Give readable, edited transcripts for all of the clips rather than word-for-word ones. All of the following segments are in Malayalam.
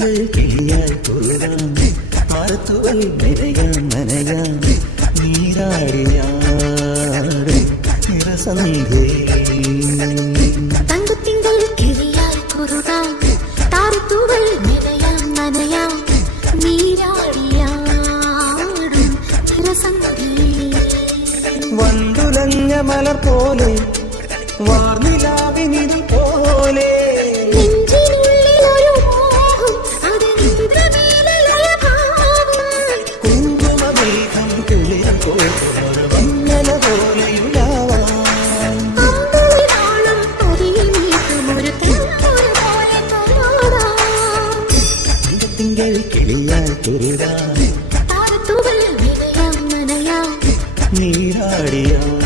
തിങ്കൾ കിളിയാൽ പോകാം മറത്തുവൽ നിറയാൻ നനയാൻ നീരാടിയാട് നിറസന്ധ്യേ തങ്കത്തിങ്കൾ കിളിയാൽ കുറുകാം താരത്തുവൽ നിറയാൻ നനയാൻ നീരാടിയാടും നിറസന്ധ്യേ വണ്ടുലഞ്ഞ മലർ പോലെ വാർനിലാവിനിതു പോലെ കുങ്കുമമേഘം കിളിരം മഞ്ഞല പോലെയുണ്ടാവാം തിങ്കൾ കിളിയാൽ തുരുതാം നീരാടിയാടും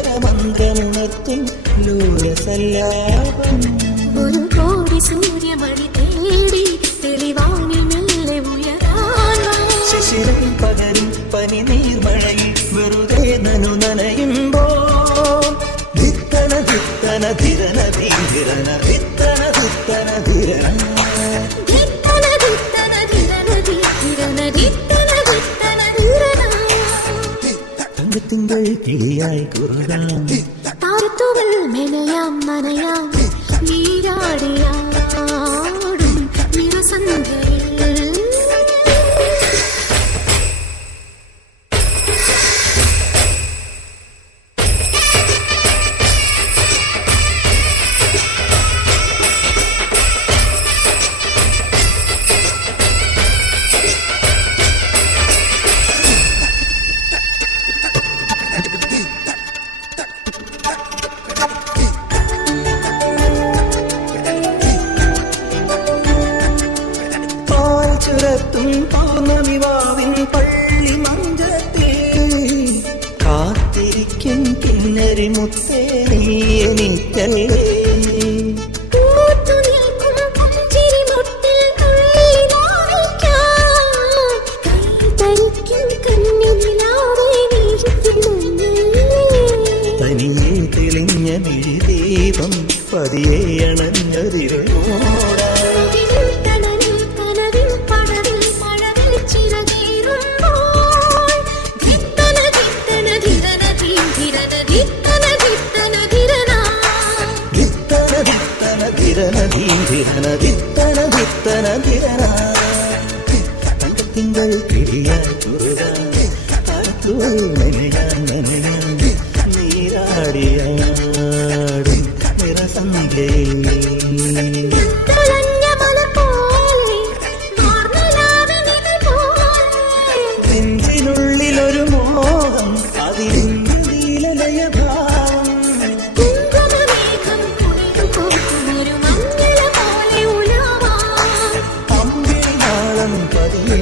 സ്വരമന്ത്രമുണർത്തും ലോലസല്ലാപം ഒരു കോടി സൂര്യമണി തേടി തെളിവാനിൽ മെല്ലെ ഉയരാൻ ശിശിരം പകരും പനി നീർമഴയിൽ വെറുതെ നനു നനയുമ്പോൾ ധിത്തന ധിത്തന ധിരന ധീരന ധിത്തന ധിത്തന ധിരന തിങ്കൾ കിളിയായി കുറുകാം താരത്തുവൽ മെനയാം നനയാം നീരാടിയാടും നിറസന്ധ്യയിൽ ചുരത്തും പൗർണമിവാവിൻ പള്ളി മഞ്ചത്തിൽ കാത്തിരിക്കും കിന്നരി മുത്തേ നീ എനിക്കല്ലേ തനിയെ തെളിഞ്ഞ മിഴിദീപം പതിയെ അണഞ്ഞതിരുമോടാ തിങ്കൾ കിളിയാൽ നീരാടിയാടും നിറസന്ധ്യയിൽ നെഞ്ചിനുള്ളിലൊരു മോഹം അതിലയ ഭാവം അമ്പിളി നാളം പതിയെ